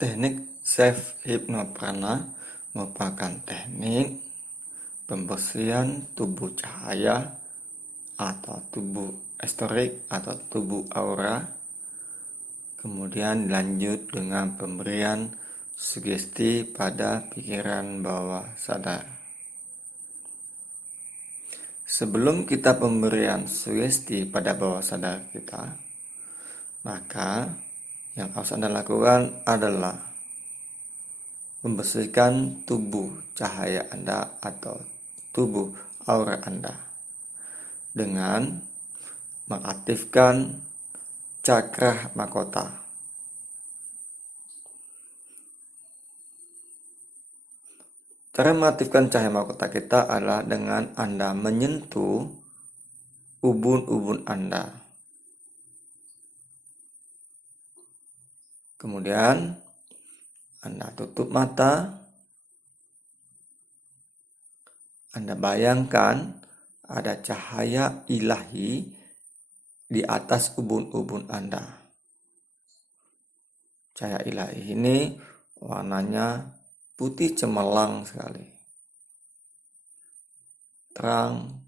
Teknik self hipnoprana merupakan teknik pembersihan tubuh cahaya atau tubuh esterik atau tubuh aura, kemudian dilanjut dengan pemberian sugesti pada pikiran bawah sadar. Sebelum kita pemberian sugesti pada bawah sadar kita, maka yang harus Anda lakukan adalah membersihkan tubuh cahaya Anda atau tubuh aura Anda dengan mengaktifkan cakra mahkota. Cara mengaktifkan cahaya mahkota kita adalah dengan Anda menyentuh ubun-ubun Anda. Kemudian Anda tutup mata. Anda bayangkan ada cahaya ilahi di atas ubun-ubun Anda. Cahaya ilahi ini warnanya putih cemerlang sekali. Terang.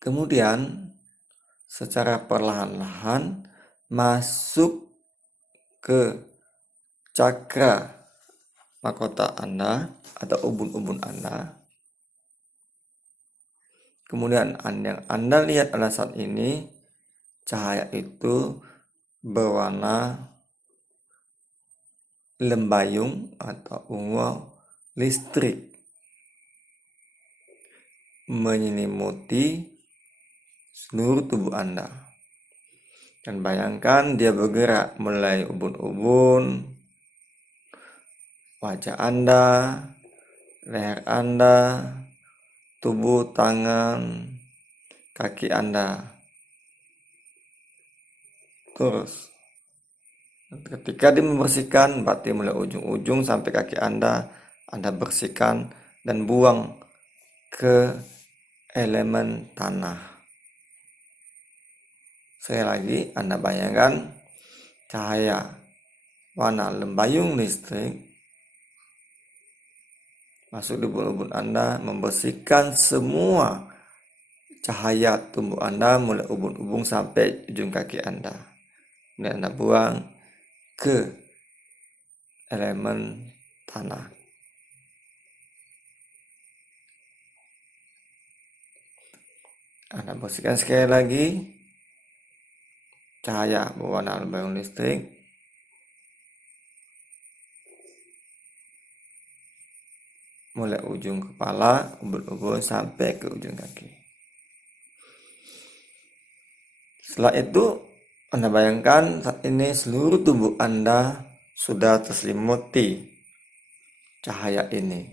Kemudian secara perlahan-lahan masuk ke cakra mahkota Anda atau ubun-ubun Anda. Kemudian yang Anda lihat pada saat ini, cahaya itu berwarna lembayung atau ungu listrik menyelimuti seluruh tubuh Anda. Dan bayangkan dia bergerak mulai ubun-ubun, wajah Anda, leher Anda, tubuh, tangan, kaki Anda. Terus, ketika dia membersihkan, berarti mulai ujung-ujung sampai kaki Anda bersihkan dan buang ke elemen tanah. Sekali lagi, Anda bayangkan cahaya warna lembayung listrik masuk di ubun-ubun Anda, membersihkan semua cahaya tubuh Anda mulai ubun-ubun sampai ujung kaki Anda. Dan Anda buang ke elemen tanah. Anda bersihkan sekali lagi cahaya berwarna lembayung listrik mulai ujung kepala, ubun-ubun sampai ke ujung kaki. Setelah itu, Anda bayangkan saat ini seluruh tubuh Anda sudah terselimuti cahaya ini.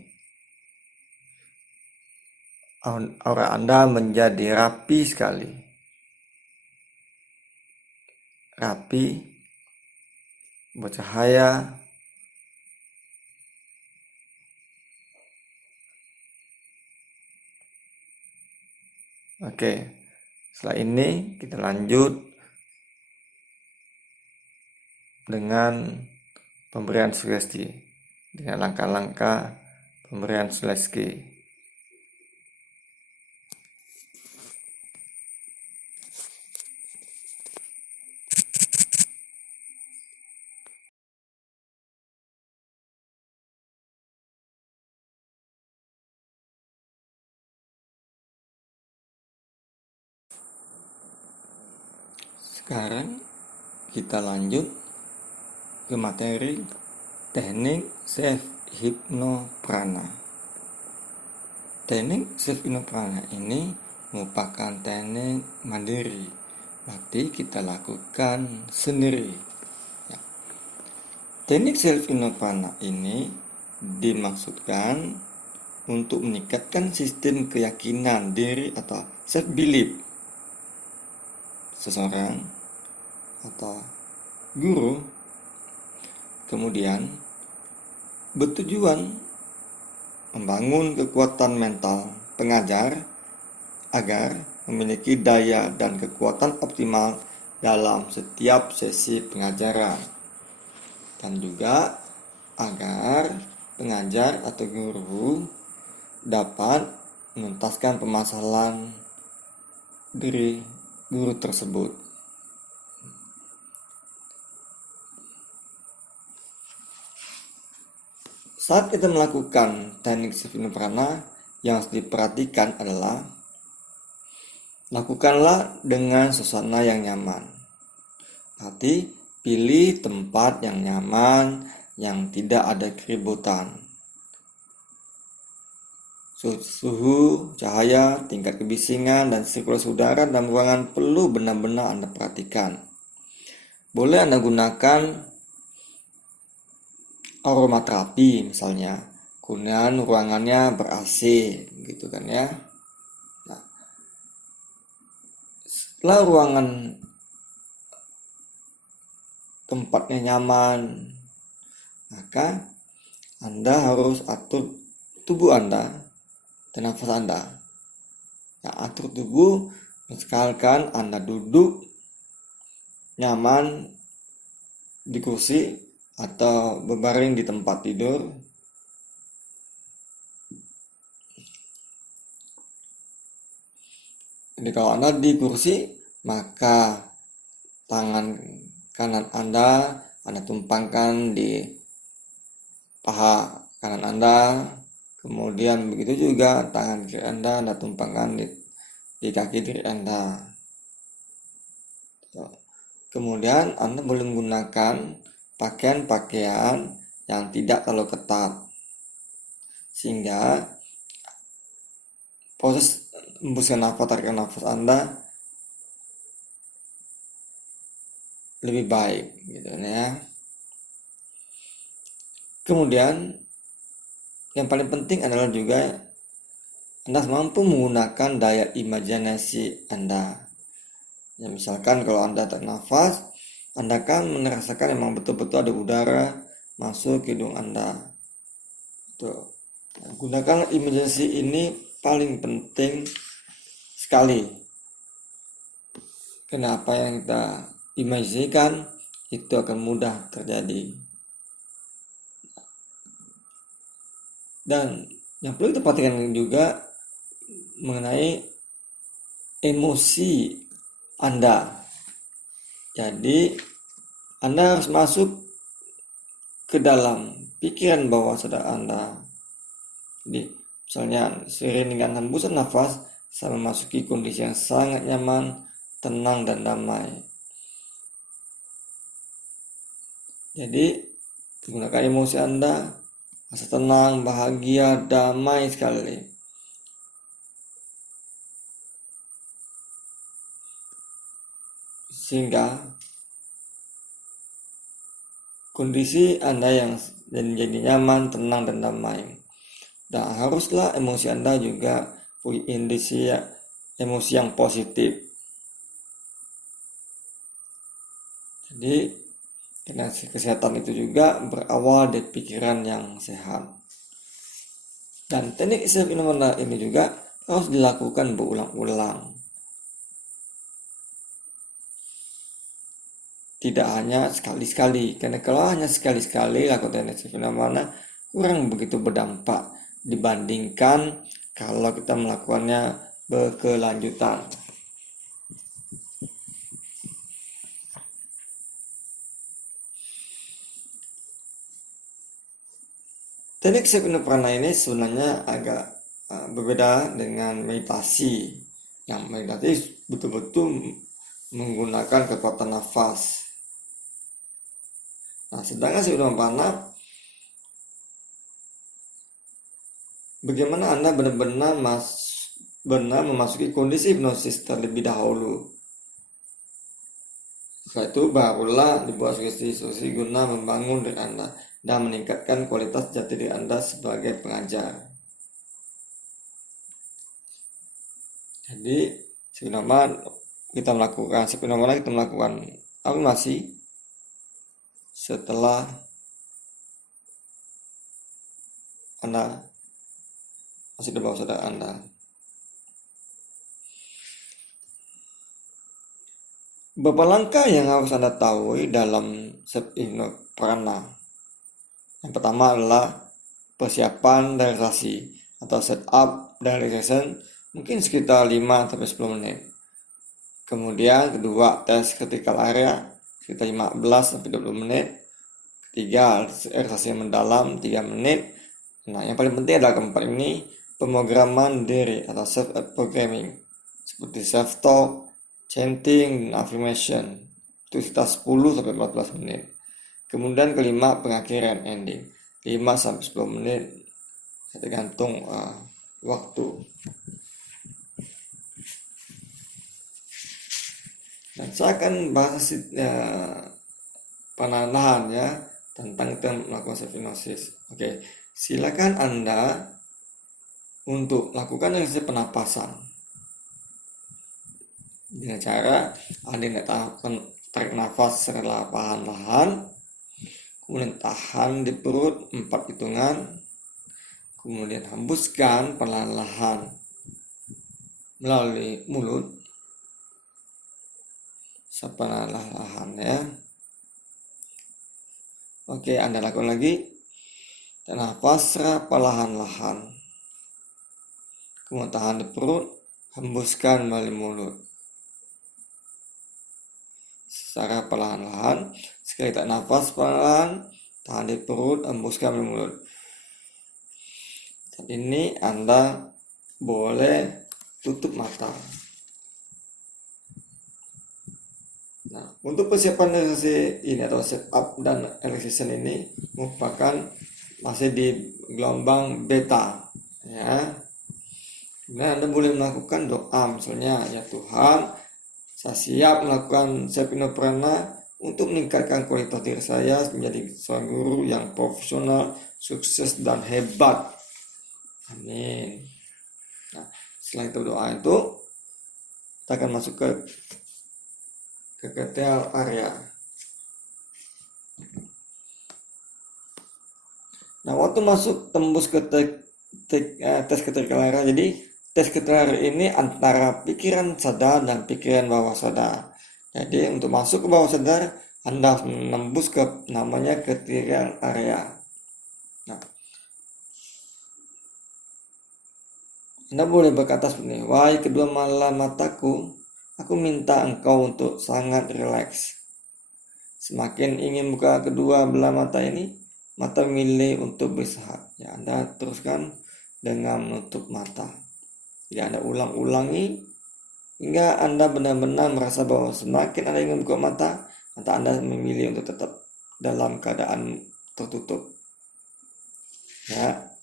Aura Anda menjadi rapi sekali. Rapi, bercahaya. Oke, setelah ini kita lanjut dengan pemberian sugesti, dengan langkah-langkah pemberian sugesti. Sekarang kita lanjut ke materi teknik self hipnoprana. Teknik self hipnoprana ini merupakan teknik mandiri, berarti kita lakukan sendiri. Ya. Teknik self hipnoprana ini dimaksudkan untuk meningkatkan sistem keyakinan diri atau self belief seseorang atau guru. Kemudian bertujuan membangun kekuatan mental pengajar agar memiliki daya dan kekuatan optimal dalam setiap sesi pengajaran, dan juga agar pengajar atau guru dapat menuntaskan permasalahan dari guru tersebut. Saat kita melakukan teknik Sivina Prana, yang harus diperhatikan adalah lakukanlah dengan suasana yang nyaman. Berarti pilih tempat yang nyaman, yang tidak ada keributan. Suhu, cahaya, tingkat kebisingan, dan sirkulasi udara dalam ruangan perlu benar-benar Anda perhatikan. Boleh Anda gunakan aromaterapi misalnya, kemudian ruangannya ber-AC gitu kan ya. Nah, setelah ruangan tempatnya nyaman, maka Anda harus atur tubuh Anda dan nafas Anda. Nah, atur tubuh, misalkan Anda duduk nyaman di kursi atau berbaring di tempat tidur. Jadi kalau Anda di kursi, maka tangan kanan Anda tumpangkan di paha kanan Anda. Kemudian begitu juga tangan kiri Anda tumpangkan di kaki kiri Anda. Kemudian Anda boleh menggunakan pakaian-pakaian yang tidak terlalu ketat, sehingga proses hembuskan nafas, tarikan nafas Anda lebih baik gitu ya. Kemudian yang paling penting adalah juga Anda mampu menggunakan daya imajinasi Anda. Ya, misalkan kalau Anda tarik nafas, Anda kan merasakan memang betul-betul ada udara masuk ke hidung Anda. Tuh. Nah, gunakan imajinasi ini paling penting sekali. Kenapa yang kita imajinasikan itu akan mudah terjadi. Dan yang perlu kita perhatikan juga mengenai emosi Anda. Jadi Anda harus masuk ke dalam pikiran bawah sadar Anda. Jadi misalnya seiring dengan hembusan nafas, saya memasuki kondisi yang sangat nyaman, tenang dan damai. Jadi gunakan emosi Anda, rasa tenang, bahagia, damai sekali. Sehingga kondisi Anda yang jadi nyaman, tenang dan damai. Dan haruslah emosi Anda juga punya indisi emosi yang positif. Jadi kesehatan itu juga berawal dari pikiran yang sehat. Dan teknik Sivina ini juga harus dilakukan berulang-ulang. Tidak hanya sekali-sekali, karena kalau hanya sekali-sekali lakukan teknik Sivina kurang begitu berdampak dibandingkan kalau kita melakukannya berkelanjutan. Teknik Sivina ini sebenarnya agak berbeda dengan meditasi. Yang meditasi betul-betul menggunakan kekuatan nafas. Nah, sedangkan Sivina bagaimana Anda benar-benar memasuki kondisi hipnosis terlebih dahulu. Setelah itu barulah dibuat sugesti guna membangun diri Anda dan meningkatkan kualitas jati diri Anda sebagai pengajar. Jadi sebenarnya kita melakukan afirmasi setelah Anda masih di bawah sadar Anda. Beberapa langkah yang harus Anda tahu dalam self-hypnosis prana. Yang pertama adalah persiapan dan relaksasi atau setup dan relaxation mungkin sekitar 5-10 menit. Kemudian kedua, tes critical area sekitar 15-20 menit. Ketiga, relaksasi mendalam 3 menit. Nah, yang paling penting adalah keempat ini, pemrograman diri atau self-programming seperti self-talk, chanting, dan affirmation itu sekitar 10-14 menit. Kemudian kelima, pengakhiran ending 5-10 menit tergantung waktu. Dan saya akan bahas penanahan ya tentang kita melakukan self-hypnosis. Oke, silakan Anda untuk lakukan eksersis penapasan dengan cara Anda tarik nafas secara perlahan-lahan, kemudian tahan di perut 4 hitungan, kemudian hembuskan perlahan-lahan melalui mulut perlahan-lahan ya. Oke, Anda lakukan lagi. Nafas perlahan-lahan, kemudian tahan di perut, hembuskan melalui mulut secara perlahan-lahan. Sekali tarik nafas perlahan, tahan di perut, hembuskan melalui mulut. Dan ini Anda boleh tutup mata. Nah, untuk persiapan relaksasi ini atau setup dan relaxation ini merupakan masih di gelombang beta ya. Nah, Anda boleh melakukan doa misalnya, ya Tuhan, saya siap melakukan self-hypnosis prana untuk meningkatkan kualitas diri saya menjadi seorang guru yang profesional, sukses dan hebat. Amin. Nah, setelah itu doa itu kita akan masuk ke critical area. Nah, waktu masuk tembus ke tes critical area, jadi tes critical area ini antara pikiran sadar dan pikiran bawah sadar. Jadi untuk masuk ke bawah sadar, Anda harus menembus ke namanya critical area. Nah, Anda boleh berkata seperti ini, wahai kedua mata mataku, aku minta engkau untuk sangat rileks. Semakin ingin buka kedua belah mata ini, mata memilih untuk beristirahat. Ya, Anda teruskan dengan menutup mata. Jadi Anda ulang-ulangi hingga Anda benar-benar merasa bahwa semakin Anda ingin buka mata Anda memilih untuk tetap dalam keadaan tertutup. Ya.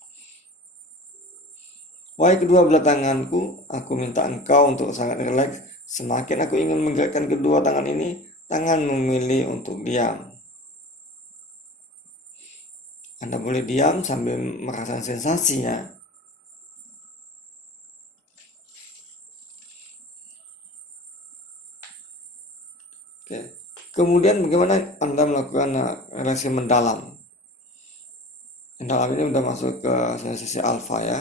Wahai kedua belah tanganku, aku minta engkau untuk sangat rileks. Semakin aku ingin menggerakkan kedua tangan ini, tangan memilih untuk diam. Anda boleh diam sambil merasakan sensasinya. Oke. Kemudian bagaimana Anda melakukan relaksasi mendalam? Mendalam ini sudah masuk ke sensasi alfa ya.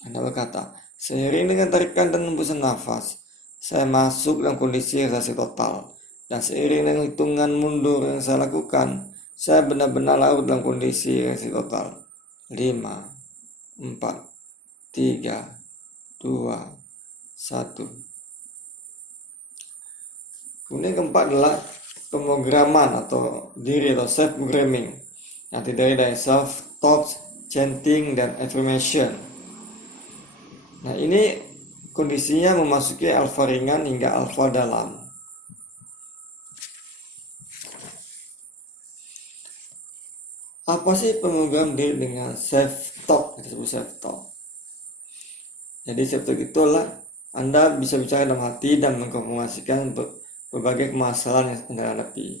Anda berkata, seiring dengan tarikan dan hembusan nafas, saya masuk dalam kondisi relaksasi total. Dan seiring dengan hitungan mundur yang saya lakukan, saya benar-benar larut dalam kondisi relaksasi total. 5, 4, 3, 2, 1. Kemudian keempat adalah pemrograman atau diri atau self-programming yang terdiri dari self-talk, chanting, dan affirmation. Nah, ini kondisinya memasuki alfa ringan hingga alfa dalam. Apa sih pemrogram diri dengan self-talk? Kita sebut self-talk. Jadi self-talk itulah Anda bisa bicara dalam hati dan mengkonfirmasikan berbagai permasalahan yang Anda hadapi.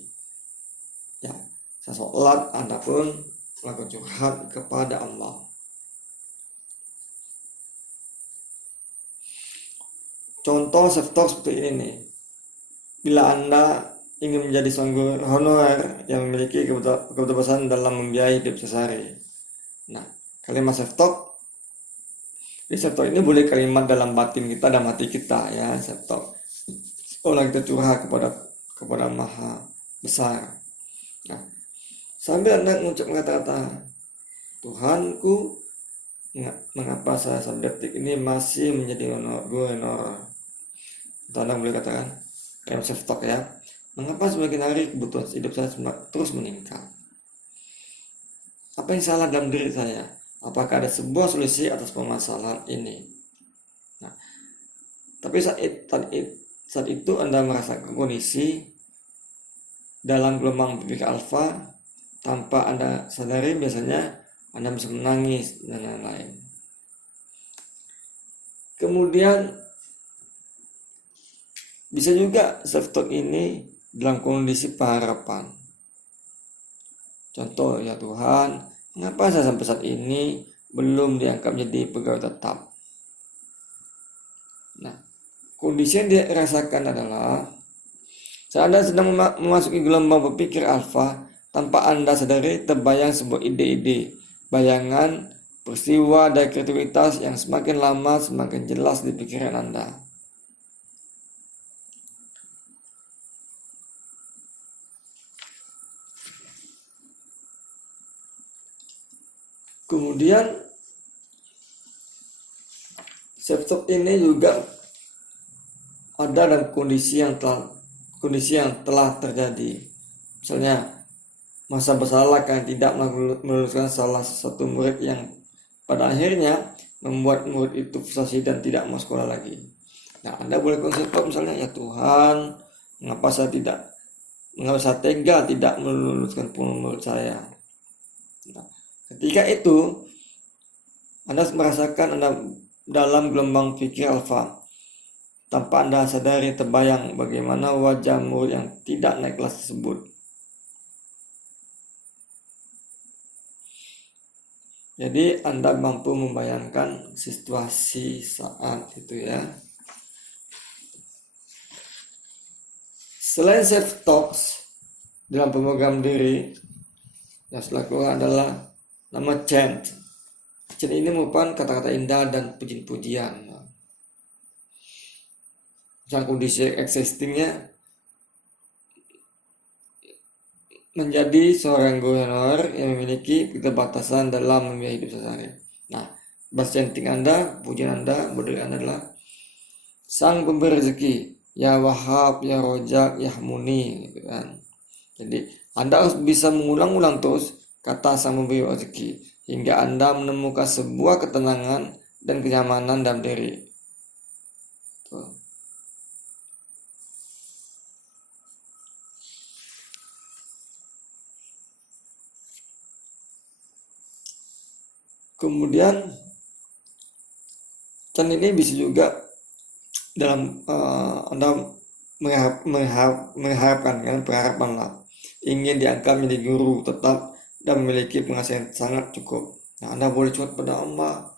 Ya, seolah Anda pun melakukan curhat kepada Allah. Contoh self-talk seperti ini nih. Bila Anda ingin menjadi seorang guru honorer yang memiliki kebebasan dalam membiayai hidup sehari. Nah, kalimat self-talk, self-talk ini boleh kalimat dalam batin kita dan hati kita ya, self-talk. kita curhat kepada Maha Besar. Nah, sambil Anda mengucap kata-kata, Tuhanku, mengapa saya sampai detik ini masih menjadi honor? Atau Anda boleh katakan self talk ya, mengapa semakin hari kebutuhan hidup saya terus meningkat? Apa yang salah dalam diri saya? Apakah ada sebuah solusi atas permasalahan ini? Nah, tapi saat itu Anda merasakan kondisi dalam gelombang berpikir alfa tanpa Anda sadari, biasanya Anda bisa menangis dan lain-lain. Kemudian bisa juga self-talk ini dalam kondisi pengharapan. Contoh, ya Tuhan, mengapa saya sampai saat ini belum diangkat menjadi pegawai tetap? Nah, kondisi yang dirasakan adalah saat Anda sedang memasuki gelombang berpikir alfa, tanpa Anda sadari terbayang sebuah ide-ide, bayangan, peristiwa, dan kreativitas yang semakin lama semakin jelas di pikiran Anda. Kemudian self-talk ini juga ada dalam kondisi yang telah terjadi. Misalnya masa bersalah karena tidak meluluskan salah satu murid yang pada akhirnya membuat murid itu frustasi dan tidak mau sekolah lagi. Nah, Anda boleh self-talk misalnya, ya Tuhan, mengapa saya tega tidak meluluskan murid saya. Nah, ketika itu Anda merasakan Anda dalam gelombang pikir alfa. Tanpa Anda sadari terbayang bagaimana wajah murid yang tidak naik kelas tersebut. Jadi Anda mampu membayangkan situasi saat itu ya. Selain self-talks dalam pemrogram diri, yang setelah keluar adalah nama chant. Chant ini merupakan kata-kata indah dan pujian-pujian. Misalnya kondisi existingnya menjadi seorang gubernur yang memiliki keterbatasan dalam membiayai hidup sehari-hari. Nah, bahasa chanting Anda, pujian Anda, berdiri Anda adalah Sang Pemberi Rezeki, Ya Wahab, Ya Rojak, Ya Muni, gitu kan. Jadi Anda harus bisa mengulang-ulang terus kata Sang Pemberi Rezeki hingga Anda menemukan sebuah ketenangan dan kenyamanan dalam diri. Tuh. Kemudian chant ini bisa juga dalam Anda mengharapkan kan, pengharapan lah, ingin diangkat menjadi guru tetap dan memiliki penghasilan sangat cukup. Nah, Anda boleh curhat pada Allah,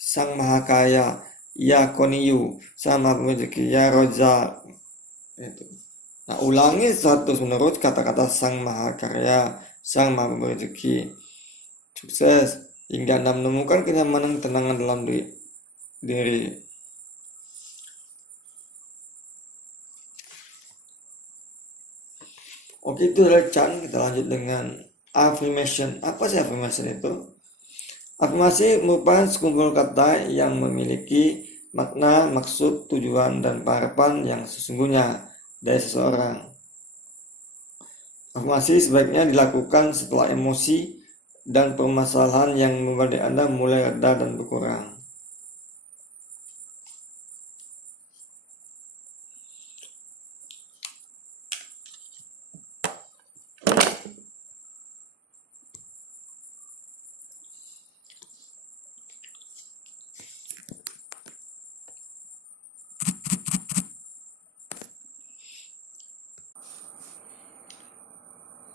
Sang Maha Kaya, Ya Koniyu, Sang Maha Rezeki, Ya Roja. Itu. Nah, ulangi satu menerus kata-kata Sang Maha Kaya, Sang Maha Rezeki. Sukses hingga Anda menemukan kenyamanan ketenangan dalam diri. Oke, itu adalah chant. Kita lanjut dengan affirmation. Apa sih affirmation itu? Afirmasi merupakan sekumpul kata yang memiliki makna, maksud, tujuan, dan harapan yang sesungguhnya dari seseorang. Afirmasi sebaiknya dilakukan setelah emosi dan permasalahan yang membuat Anda mulai reda dan berkurang.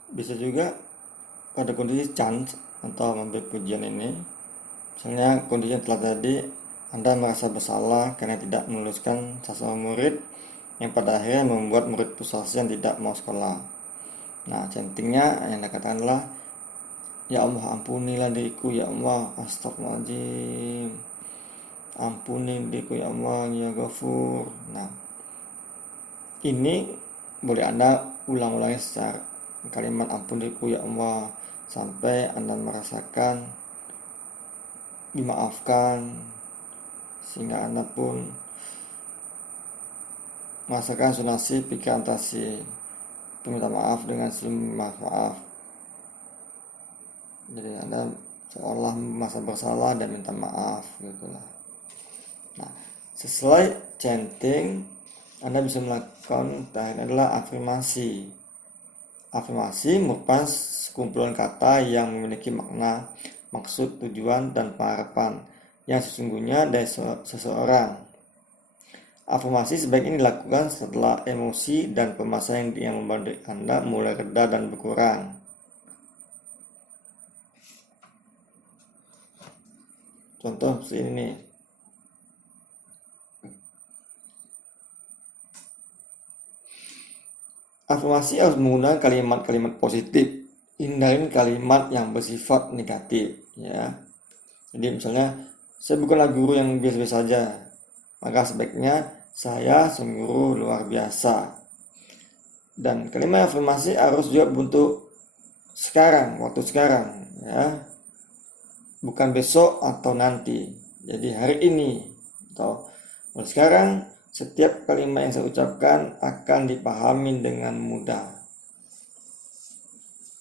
Bisa juga pada kondisi chant atau memberi pujian ini, misalnya kondisi yang telah tadi, Anda merasa bersalah karena tidak meluluskan sasaran murid yang pada akhirnya membuat murid frustasi yang tidak mau sekolah. Nah, chantingnya yang Anda katakan adalah, Ya Allah, ampunilah diriku, Ya Allah, astagfirullahaladzim, ampuni diriku, Ya Allah, Ya Ghafur. Nah, Ini boleh Anda ulang-ulangi secara kalimat ampuniku ya Allah sampai Anda merasakan dimaafkan, sehingga Anda pun merasakan sonasi pikiran tasi meminta maaf dengan maaf. Jadi Anda seolah merasa bersalah dan minta maaf gitulah. Nah, sesuai chanting, Anda bisa melakukan adalah afirmasi. Afirmasi merupakan sekumpulan kata yang memiliki makna, maksud, tujuan, dan pengharapan yang sesungguhnya dari seseorang. Afirmasi sebaiknya dilakukan setelah emosi dan permasalahan yang membantu Anda mulai reda dan berkurang. Contoh seperti ini. Afirmasi harus menggunakan kalimat-kalimat positif, hindarin kalimat yang bersifat negatif, ya. Jadi misalnya, saya bukanlah guru yang biasa-biasa saja, maka sebaiknya saya sungguh guru luar biasa. Dan kalimat afirmasi harus juga bentuk sekarang, waktu sekarang, ya, bukan besok atau nanti. Jadi hari ini atau mulai sekarang, setiap kalimat yang saya ucapkan akan dipahami dengan mudah.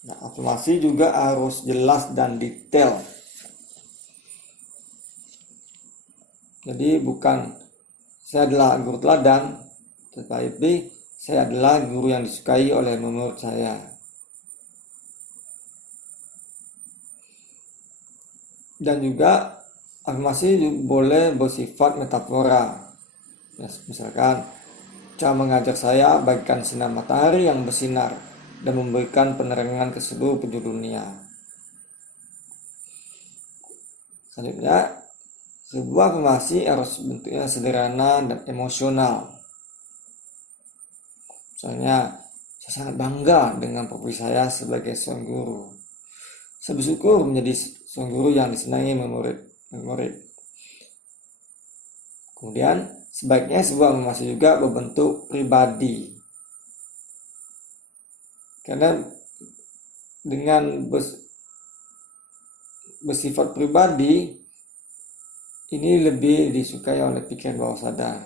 Nah, afirmasi juga harus jelas dan detail. Jadi bukan saya adalah guru teladan, tetapi saya adalah guru yang disukai oleh murid saya. Dan juga afirmasi boleh bersifat metafora. Ya, misalkan, cara mengajar saya bagaikan sinar matahari yang bersinar dan memberikan penerangan ke seluruh penjuru dunia. Selanjutnya, sebuah afirmasi harus bentuknya sederhana dan emosional. Misalnya, saya sangat bangga dengan profesi saya sebagai seorang guru. Saya bersyukur menjadi seorang guru yang disenangi murid. Kemudian, sebaiknya sebuah afirmasi juga berbentuk pribadi. Karena dengan bersifat pribadi, ini lebih disukai oleh pikiran bawah sadar.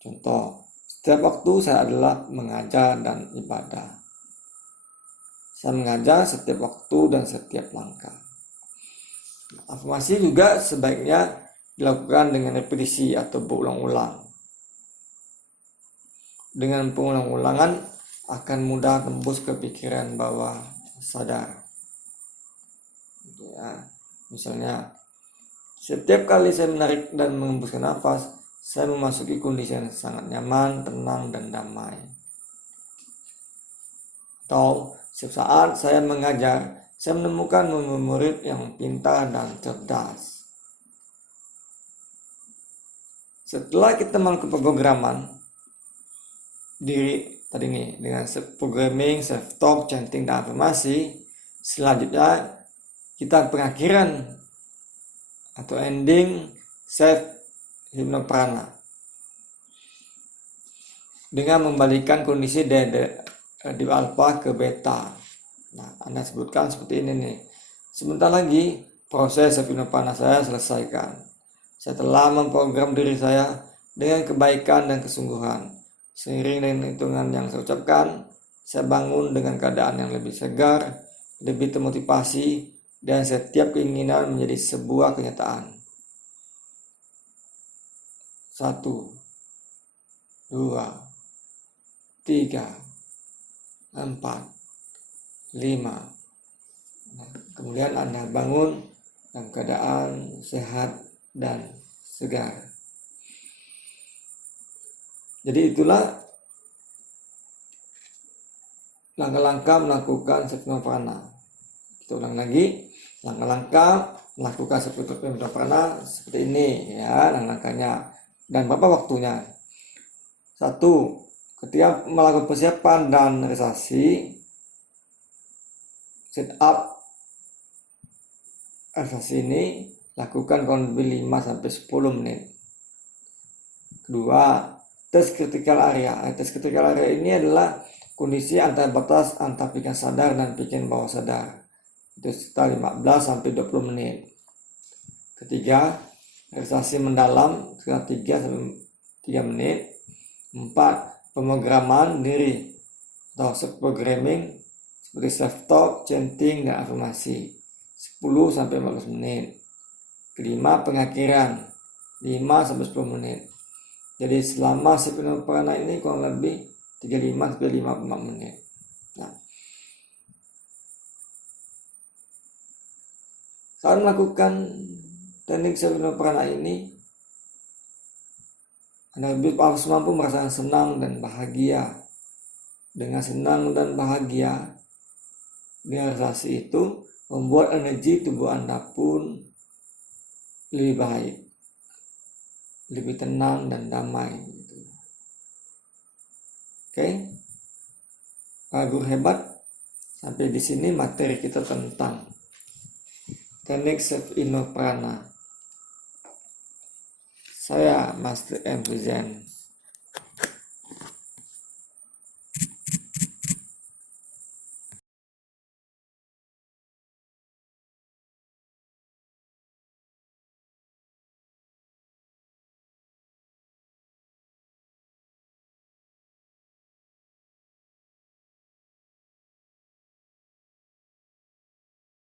Contoh, setiap waktu saya adalah mengajar dan ibadah. Saya mengajar setiap waktu dan setiap langkah. Afirmasi juga sebaiknya dilakukan dengan repetisi atau berulang-ulang. Dengan pengulang-ulangan akan mudah tembus ke pikiran bawah sadar. Ya, misalnya, setiap kali saya menarik dan mengembuskan nafas, saya memasuki kondisi yang sangat nyaman, tenang, dan damai. Atau setiap saat saya mengajar, saya menemukan murid yang pintar dan cerdas. Setelah kita melakukan pemrograman diri tadi nih dengan programming, self-talk, chanting, dan afirmasi, selanjutnya kita pengakhiran atau ending self hipnoprana dengan membalikan kondisi dari alpha ke beta. Nah, Anda sebutkan seperti ini nih. Sebentar lagi proses self hipnoprana saya selesaikan. Saya telah memprogram diri saya dengan kebaikan dan kesungguhan. Seiring dengan hitungan yang saya ucapkan, saya bangun dengan keadaan yang lebih segar, lebih termotivasi, dan setiap keinginan menjadi sebuah kenyataan. 1, 2, 3, 4, 5. Nah, kemudian Anda bangun dalam keadaan sehat dan segar. Jadi itulah langkah-langkah melakukan self hipnoprana. Kita ulang lagi, langkah-langkah melakukan self hipnoprana seperti ini ya, langkahnya dan berapa waktunya. 1. Ketika melakukan persiapan dan relaksasi, sit up relaksasi ini lakukan kurang lebih 5-10 menit. Kedua, tes critical area. Tes critical area ini adalah kondisi antara batas antara pikiran sadar dan pikiran bawah sadar. Itu sekitar 15 sampai 20 menit. Ketiga, relaksasi mendalam sekitar 3 sampai 3 menit. 4. Pemrograman diri atau self-programming seperti self-talk, chanting, dan afirmasi 10 sampai 15 menit. Kelima, pengakhiran 5 sampai 10 menit. Jadi selama Sepino Prana ini kurang lebih 35 sampai 54 menit. Nah, saat melakukan teknik Sepino Prana ini, Anda harus mampu merasakan senang dan bahagia. Dengan senang dan bahagia, relaksasi itu membuat energi tubuh Anda pun lebih baik, lebih tenang dan damai. Oke, Pak Guru hebat. Sampai di sini materi kita tentang teknik Sepino Prana. Saya Master M. Zen.